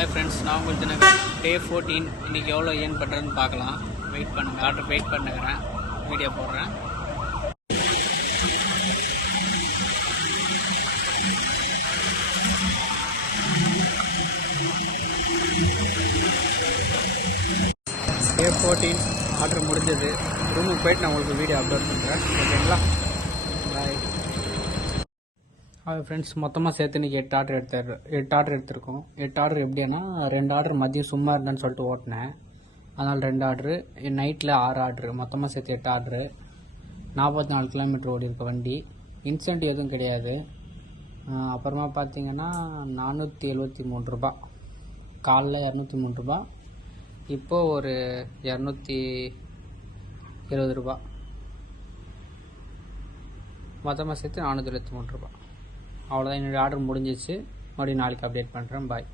Hi friends, நான் உங்களுக்கு தினகரன். டே 14 இன்றைக்கி எவ்வளோ ஏர்ன் பண்ணுறதுன்னு பார்க்கலாம். வெயிட் பண்ணுங்கள், ஆர்டர் வெயிட் பண்ணுறேன், வீடியோ போடுறேன். டே 14 ஆர்டர் முடிஞ்சது. ரூமுக்கு போயிட்டு நான் உங்களுக்கு வீடியோ அப்லோட் பண்ணுறேன். ஓகேங்களா? பாய். ஹாய் ஃப்ரெண்ட்ஸ், மொத்தமாக சேர்த்து இன்றைக்கி 8 ஆர்டர் எடுத்திருக்கோம். 8 ஆர்டர் எப்படின்னா, 2 ஆர்டர் மதியம் சும்மா இருந்தேன்னு சொல்லிட்டு ஓட்டினேன், அதனால் 2 ஆர்டரு, நைட்டில் 6 ஆர்டரு, மொத்தமாக சேர்த்து 8 ஆர்டரு. 44 கிலோமீட்டர் ஓடி இருக்க வண்டி. இன்சென்டிவ் எதுவும் கிடையாது. அப்புறமா பார்த்தீங்கன்னா 473 ரூபா, காலைல 203 ரூபா, இப்போது ஒரு 220 ரூபா, மொத்தமாக சேர்த்து 473 ரூபா. அவ்வளோதான், என்னுடைய ஆர்டர் முடிஞ்சிச்சு. மறுபடியும் நாளைக்கு அப்டேட் பண்ணுறேன். பாய்.